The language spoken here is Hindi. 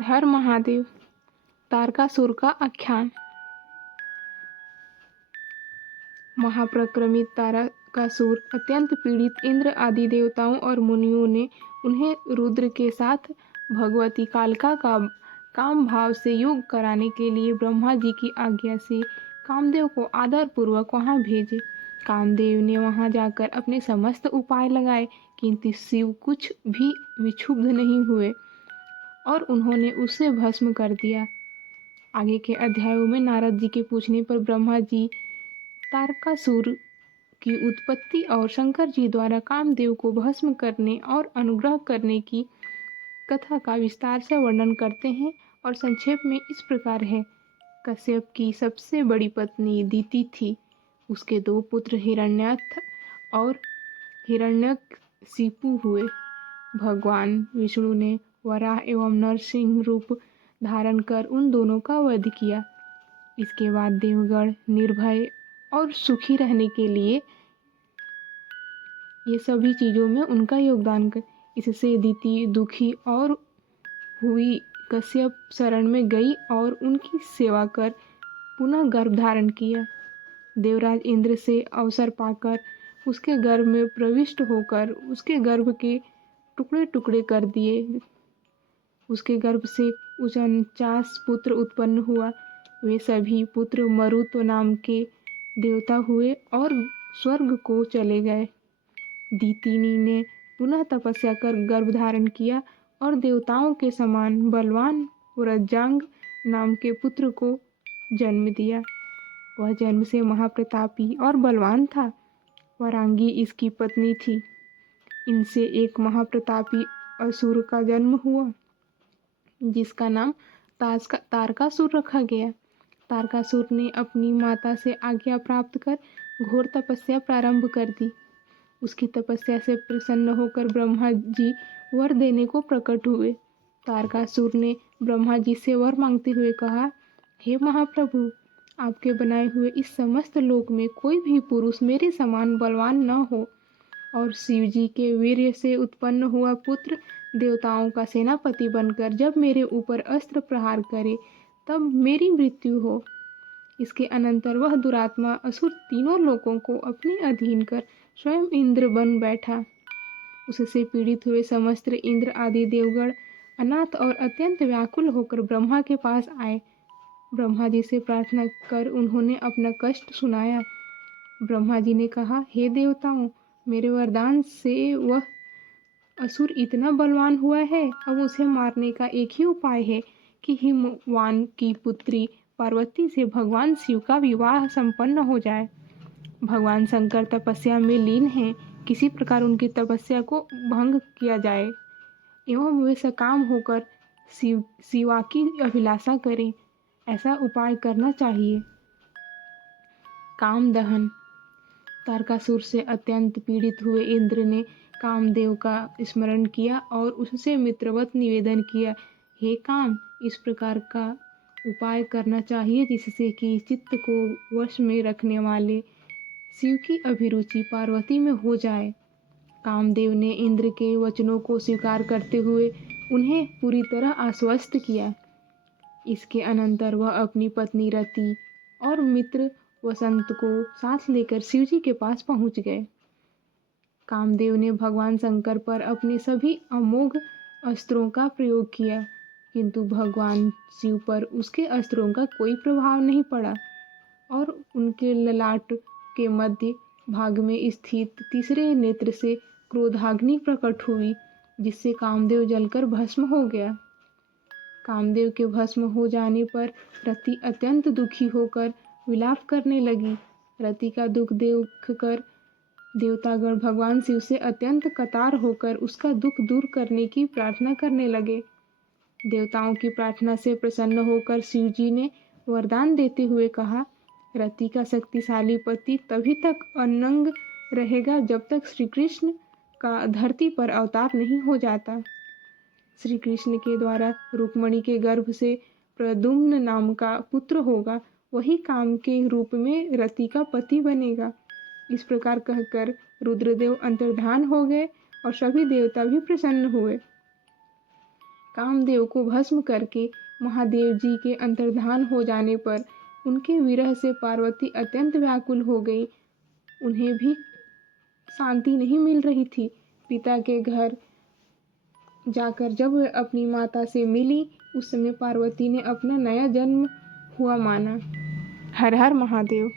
हर महादेव। तारकासुर का आख्यान। महाप्रक्रमित तारकासुर अत्यंत पीड़ित इंद्र आदि देवताओं और मुनियों ने उन्हें रुद्र के साथ भगवती कालिका का काम भाव से योग कराने के लिए ब्रह्मा जी की आज्ञा से कामदेव को आदर पूर्वक वहां भेजे। कामदेव ने वहां जाकर अपने समस्त उपाय लगाए, किंतु शिव कुछ भी विक्षुब्ध नहीं हुए और उन्होंने उसे भस्म कर दिया। आगे के अध्यायों में नारद जी के पूछने पर ब्रह्मा जी तारकासुर की उत्पत्ति और शंकर जी द्वारा कामदेव को भस्म करने और अनुग्रह करने की कथा का विस्तार से वर्णन करते हैं और संक्षेप में इस प्रकार है। कश्यप की सबसे बड़ी पत्नी दीति थी। उसके 2 पुत्र हिरण्याक्ष और हिरण्यकशिपु हुए। भगवान विष्णु ने वराह एवं नरसिंह रूप धारण कर उन दोनों का वध किया। इसके बाद देवगण निर्भय और सुखी रहने के लिए ये सभी चीज़ों में उनका योगदान कर। इससे दीति दुखी और हुई कश्यप शरण में गई और उनकी सेवा कर पुनः गर्भ धारण किया। देवराज इंद्र से अवसर पाकर उसके गर्भ में प्रविष्ट होकर उसके गर्भ के टुकड़े टुकड़े कर दिए। उसके गर्भ से 49 पुत्र उत्पन्न हुआ। वे सभी पुत्र मरुत नाम के देवता हुए और स्वर्ग को चले गए। दीतिनी ने पुनः तपस्या कर गर्भ धारण किया और देवताओं के समान बलवान व्रजांग नाम के पुत्र को जन्म दिया। वह जन्म से महाप्रतापी और बलवान था। वरांगी इसकी पत्नी थी। इनसे एक महाप्रतापी असुर का जन्म हुआ, जिसका नाम तारकासुर रखा गया। तारकासुर ने अपनी माता से आज्ञा प्राप्त कर घोर तपस्या प्रारंभ कर दी। उसकी तपस्या से प्रसन्न होकर ब्रह्मा जी वर देने को प्रकट हुए। तारकासुर ने ब्रह्मा जी से वर मांगते हुए कहा, हे महाप्रभु, आपके बनाए हुए इस समस्त लोक में कोई भी पुरुष मेरे समान बलवान न हो और शिव जी के वीर्य से उत्पन्न हुआ पुत्र देवताओं का सेनापति बनकर जब मेरे ऊपर अस्त्र प्रहार करे तब मेरी मृत्यु हो। इसके अनंतर वह दुरात्मा असुर तीनों लोकों को अपने अधीन कर स्वयं इंद्र बन बैठा। उससे पीड़ित हुए समस्त इंद्र आदि देवगण अनाथ और अत्यंत व्याकुल होकर ब्रह्मा के पास आए। ब्रह्मा जी से प्रार्थना कर उन्होंने अपना कष्ट सुनाया। ब्रह्मा जी ने कहा, हे देवताओं, मेरे वरदान से वह असुर इतना बलवान हुआ है, अब उसे मारने का एक ही उपाय है कि हिमवान की पुत्री पार्वती से भगवान शिव का विवाह संपन्न हो जाए। भगवान शंकर तपस्या में लीन हैं, किसी प्रकार उनकी तपस्या को भंग किया जाए एवं वे सकाम होकर शिवा की अभिलाषा करें, ऐसा उपाय करना चाहिए। काम दहन। तारकासुर से अत्यंत पीड़ित हुए इंद्र ने कामदेव का स्मरण किया और उससे मित्रवत निवेदन किया, हे काम, इस प्रकार का उपाय करना चाहिए जिससे कि चित्त को वश में रखने वाले शिव की अभिरुचि पार्वती में हो जाए। कामदेव ने इंद्र के वचनों को स्वीकार करते हुए उन्हें पूरी तरह आश्वस्त किया। इसके अनंतर वह अपनी पत्नी रति और मित्र वसंत को साथ लेकर शिवजी के पास पहुंच गए। कामदेव ने भगवान शंकर पर अपने सभी अमोघ अस्त्रों का प्रयोग किया, किंतु भगवान शिव पर उसके अस्त्रों का कोई प्रभाव नहीं पड़ा और उनके ललाट के मध्य भाग में स्थित तीसरे नेत्र से क्रोधाग्नि प्रकट हुई, जिससे कामदेव जलकर भस्म हो गया। कामदेव के भस्म हो जाने पर रति अत्यंत दुखी होकर विलाप करने लगी। रति का दुख देखकर देवतागण भगवान शिव से अत्यंत कतार होकर उसका दुख दूर करने की प्रार्थना करने लगे। देवताओं की प्रार्थना से प्रसन्न होकर शिव जी ने वरदान देते हुए कहा, रति का शक्तिशाली पति तभी तक अनंग रहेगा जब तक श्री कृष्ण का धरती पर अवतार नहीं हो जाता। श्री कृष्ण के द्वारा रुक्मणी के गर्भ से प्रद्युम्न नाम का पुत्र होगा, वही काम के रूप में रति का पति बनेगा। इस प्रकार कहकर रुद्रदेव अंतर्धान हो गए और सभी देवता भी प्रसन्न हुए। कामदेव को भस्म करके महादेव जी के अंतर्धान हो जाने पर उनके विरह से पार्वती अत्यंत व्याकुल हो गई। उन्हें भी शांति नहीं मिल रही थी। पिता के घर जाकर जब वह अपनी माता से मिली, उस समय पार्वती ने अपना नया जन्म हुआ माना। हर हर महादेव।